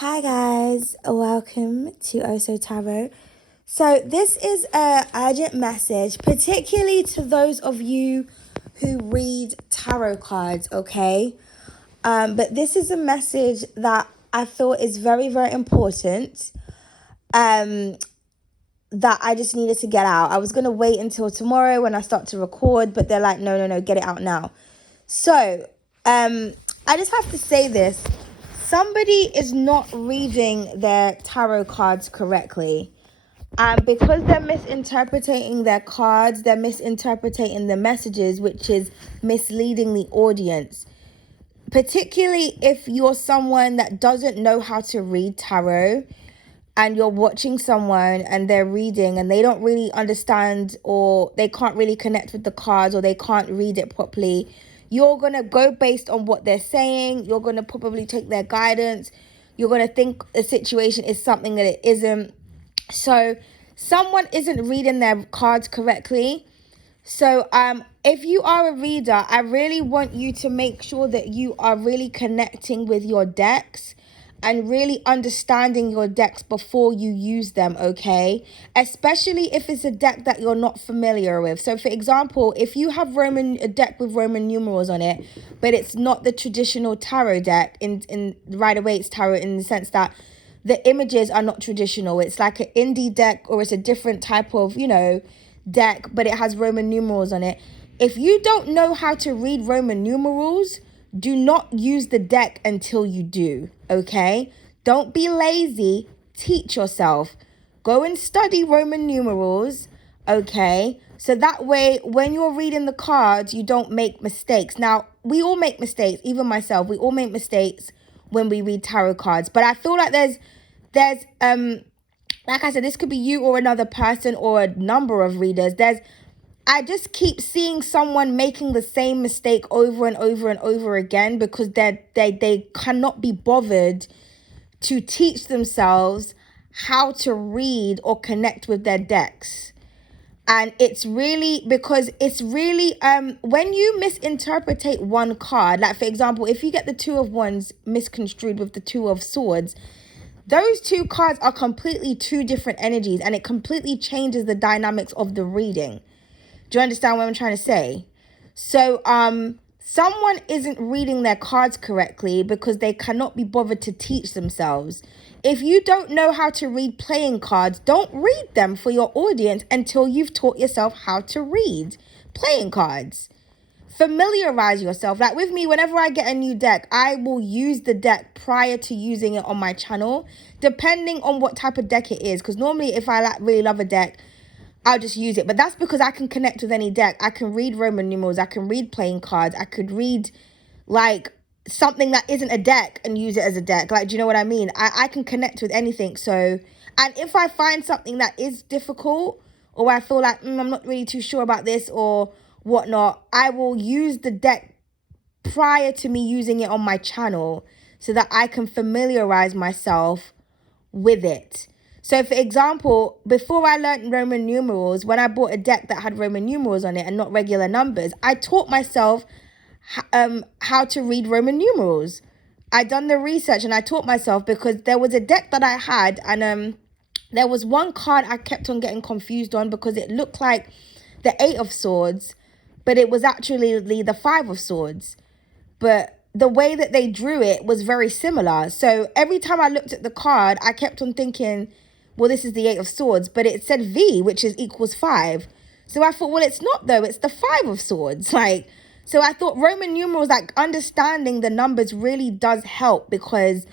Hi guys, welcome to Oso Tarot. So this is a urgent message, particularly to those of you who read tarot cards, okay? But this is a message that I feel is very, very important. That I just needed to get out. I was gonna wait until tomorrow when I start to record, but they're like, no, get it out now. So, I just have to say this. Somebody is not reading their tarot cards correctly. And because they're misinterpreting their cards, they're misinterpreting the messages, which is misleading the audience. Particularly if you're someone that doesn't know how to read tarot and you're watching someone and they're reading and they don't really understand or they can't really connect with the cards or they can't read it properly, you're going to go based on what they're saying. You're going to probably take their guidance. You're going to think a situation is something that it isn't. So someone isn't reading their cards correctly. So if you are a reader, I really want you to make sure that you are really connecting with your decks and really understanding your decks before you use them, okay? Especially if it's a deck that you're not familiar with. So for example, if you have a deck with Roman numerals on it, but it's not the traditional tarot deck, in right away it's tarot in the sense that the images are not traditional. It's like an indie deck or it's a different type of, deck, but it has Roman numerals on it. If you don't know how to read Roman numerals, do not use the deck until you do, okay? Don't be lazy. Teach yourself. Go and study Roman numerals, okay? So that way, when you're reading the cards, you don't make mistakes. Now, we all make mistakes, even myself. We all make mistakes when we read tarot cards. But I feel like there's like I said, this could be you or another person or a number of readers. I just keep seeing someone making the same mistake over and over and over again because they cannot be bothered to teach themselves how to read or connect with their decks. And it's really when you misinterpret one card, like for example, if you get the Two of Wands misconstrued with the Two of Swords, those two cards are completely two different energies and it completely changes the dynamics of the reading. Do you understand what I'm trying to say? So, someone isn't reading their cards correctly because they cannot be bothered to teach themselves. If you don't know how to read playing cards, don't read them for your audience until you've taught yourself how to read playing cards. Familiarize yourself. Like with me, whenever I get a new deck, I will use the deck prior to using it on my channel, depending on what type of deck it is. Because normally if I really love a deck, I'll just use it. But that's because I can connect with any deck. I can read Roman numerals. I can read playing cards. I could read like something that isn't a deck and use it as a deck. Like, do you know what I mean? I can connect with anything. So, and if I find something that is difficult or I feel like I'm not really too sure about this or whatnot, I will use the deck prior to me using it on my channel so that I can familiarize myself with it. So for example, before I learned Roman numerals, when I bought a deck that had Roman numerals on it and not regular numbers, I taught myself how to read Roman numerals. I done the research and I taught myself because there was a deck that I had and there was one card I kept on getting confused on because it looked like the Eight of Swords, but it was actually the Five of Swords. But the way that they drew it was very similar. So every time I looked at the card, I kept on thinking, well, this is the Eight of Swords, but it said V, which is equals 5. So I thought, well, it's not though. It's the Five of Swords. So I thought Roman numerals, like understanding the numbers really does help because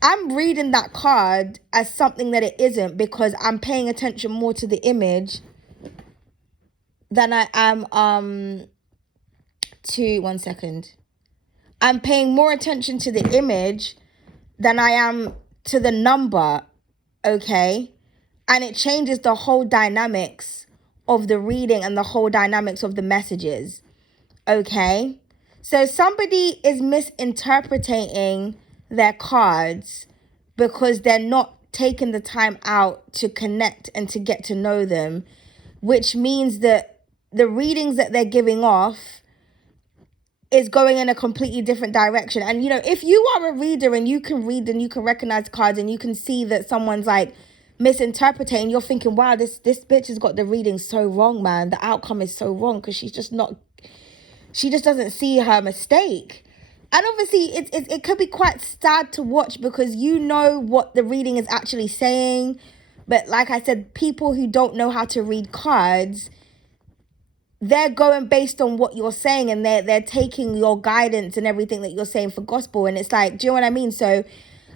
I'm reading that card as something that it isn't because I'm paying attention more to the image than I am to, one second. I'm paying more attention to the image than I am to the number, okay? And it changes the whole dynamics of the reading and the whole dynamics of the messages, okay? So somebody is misinterpreting their cards because they're not taking the time out to connect and to get to know them, which means that the readings that they're giving off is going in a completely different direction. And, you know, if you are a reader and you can read and you can recognize cards and you can see that someone's like misinterpreting, you're thinking, wow, this bitch has got the reading so wrong, man. The outcome is so wrong because she just doesn't see her mistake. And obviously, it could be quite sad to watch because you know what the reading is actually saying. But like I said, people who don't know how to read cards, they're going based on what you're saying, and they're taking your guidance and everything that you're saying for gospel. And it's like, do you know what I mean? So,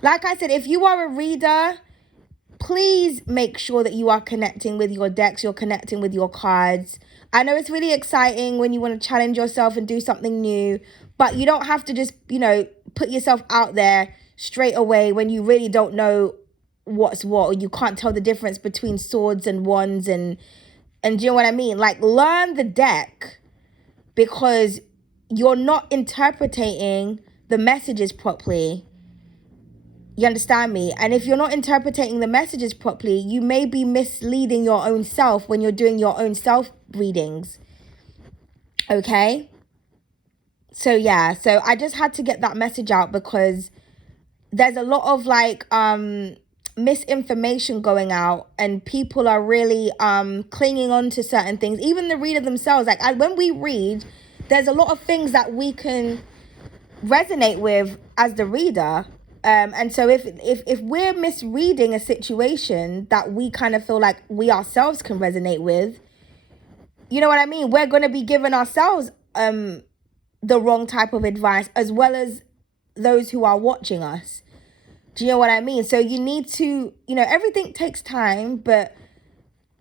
like I said, if you are a reader, please make sure that you are connecting with your decks, you're connecting with your cards. I know it's really exciting when you want to challenge yourself and do something new, but you don't have to just, you know, put yourself out there straight away when you really don't know what's what, or you can't tell the difference between swords and wands and do you know what I mean? Like, learn the deck, because you're not interpreting the messages properly. You understand me? And if you're not interpreting the messages properly, you may be misleading your own self when you're doing your own self readings. Okay? So yeah, so I just had to get that message out because there's a lot of like misinformation going out, and people are really clinging on to certain things. Even the reader themselves, like when we read, there's a lot of things that we can resonate with as the reader, and so if we're misreading a situation that we kind of feel like we ourselves can resonate with, you know what I mean, we're going to be giving ourselves the wrong type of advice, as well as those who are watching us. Do you know what I mean? So you need to, you know, everything takes time, but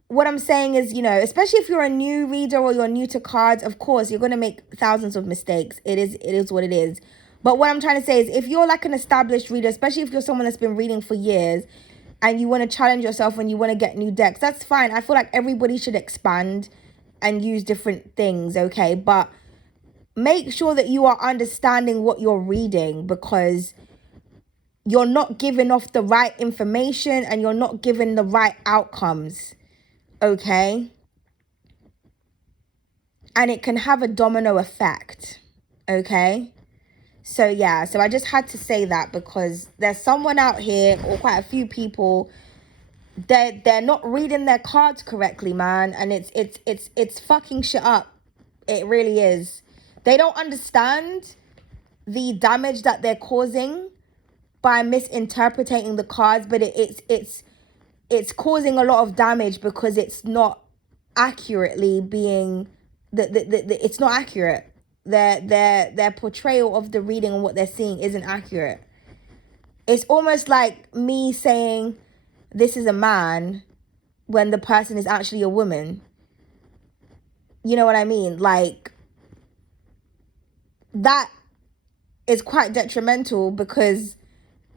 what I'm saying is, you know, especially if you're a new reader or you're new to cards, of course, you're going to make thousands of mistakes. It is what it is. But what I'm trying to say is, if you're like an established reader, especially if you're someone that's been reading for years and you want to challenge yourself and you want to get new decks, that's fine. I feel like everybody should expand and use different things, okay? But make sure that you are understanding what you're reading, because you're not giving off the right information and you're not giving the right outcomes, okay? And it can have a domino effect, okay? So yeah, so I just had to say that because there's someone out here, or quite a few people, they're not reading their cards correctly, man, and it's fucking shit up. It really is. They don't understand the damage that they're causing by misinterpreting the cards, but it's causing a lot of damage because it's not accurately being it's not accurate. Their portrayal of the reading and what they're seeing isn't accurate. It's almost like me saying this is a man when the person is actually a woman. You know what I mean? Like, that is quite detrimental, because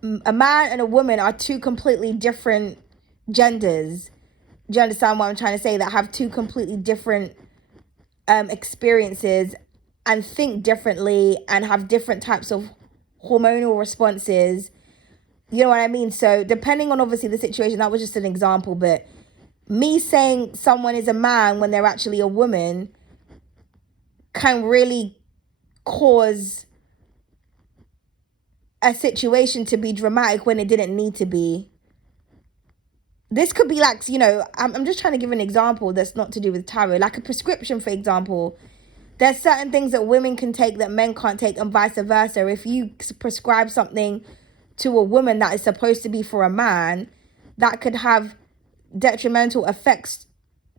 a man and a woman are two completely different genders. Do you understand what I'm trying to say? That have two completely different experiences and think differently and have different types of hormonal responses. You know what I mean? So depending on obviously the situation, that was just an example, but me saying someone is a man when they're actually a woman can really cause a situation to be dramatic when it didn't need to be. This could be like, you know, I'm just trying to give an example that's not to do with tarot. Like a prescription, for example. There's certain things that women can take that men can't take, and vice versa. If you prescribe something to a woman that is supposed to be for a man, that could have detrimental effects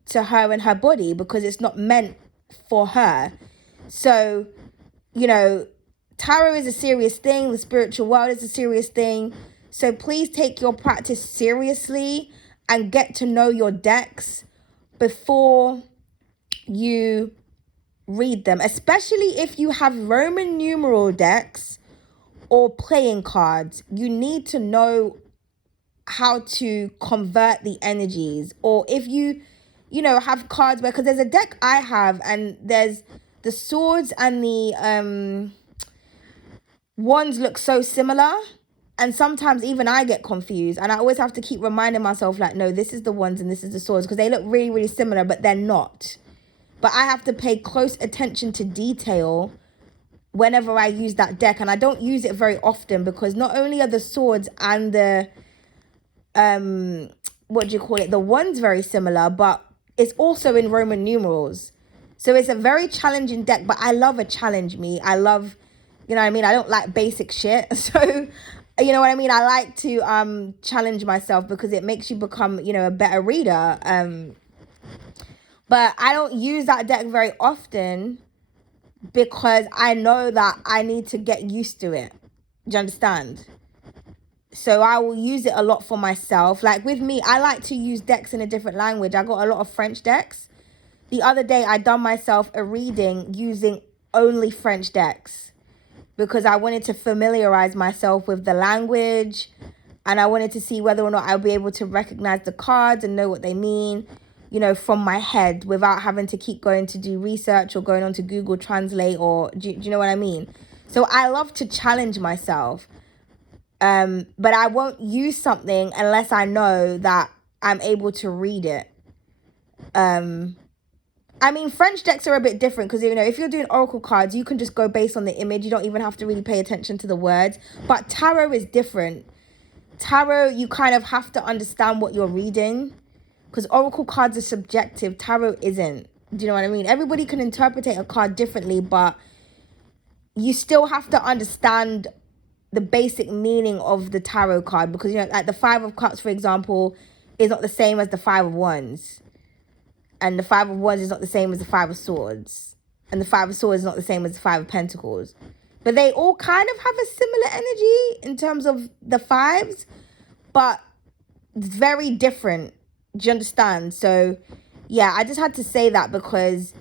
to her and her body because it's not meant for her. So, you know, tarot is a serious thing. The spiritual world is a serious thing. So please take your practice seriously and get to know your decks before you read them, especially if you have Roman numeral decks or playing cards. You need to know how to convert the energies. Or if you know, have cards, because there's a deck I have, and there's the swords and the wands look so similar, and sometimes even I get confused, and I always have to keep reminding myself, like, no, this is the wands and this is the swords, because they look really, really similar, but they're not. But I have to pay close attention to detail whenever I use that deck. And I don't use it very often because not only are the swords and the what do you call it, the wands very similar, but it's also in Roman numerals. So it's a very challenging deck, but I love a challenge. I love, you know what I mean? I don't like basic shit. So, you know what I mean? I like to challenge myself because it makes you become, you know, a better reader. But I don't use that deck very often because I know that I need to get used to it. Do you understand? So I will use it a lot for myself. Like with me, I like to use decks in a different language. I got a lot of French decks. The other day, I done myself a reading using only French decks because I wanted to familiarize myself with the language, and I wanted to see whether or not I'll be able to recognize the cards and know what they mean, you know, from my head without having to keep going to do research or going on to Google Translate, or do you know what I mean? So I love to challenge myself. But I won't use something unless I know that I'm able to read it. I mean, French decks are a bit different because, you know, if you're doing oracle cards, you can just go based on the image. You don't even have to really pay attention to the words. But tarot is different. Tarot, you kind of have to understand what you're reading because oracle cards are subjective. Tarot isn't. Do you know what I mean? Everybody can interpret a card differently, but you still have to understand the basic meaning of the tarot card because, you know, like the Five of Cups, for example, is not the same as the Five of Wands. And the Five of Wands is not the same as the Five of Swords. And the Five of Swords is not the same as the Five of Pentacles. But they all kind of have a similar energy in terms of the fives. But it's very different. Do you understand? So, yeah, I just had to say that because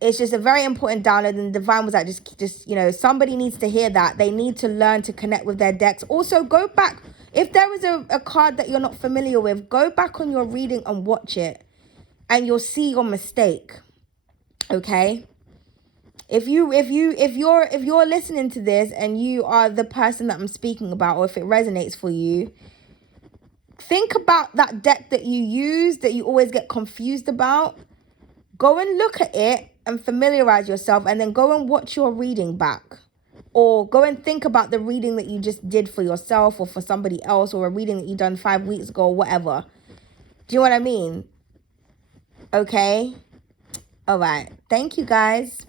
it's just a very important download. And Divine was like, just you know, somebody needs to hear that. They need to learn to connect with their decks. Also, go back. If there is a card that you're not familiar with, go back on your reading and watch it. And you'll see your mistake. Okay? If you're listening to this and you are the person that I'm speaking about, or if it resonates for you, think about that deck that you use that you always get confused about. Go and look at it and familiarize yourself, and then go and watch your reading back. Or go and think about the reading that you just did for yourself or for somebody else, or a reading that you done 5 weeks ago or whatever. Do you know what I mean? Okay? All right. Thank you, guys.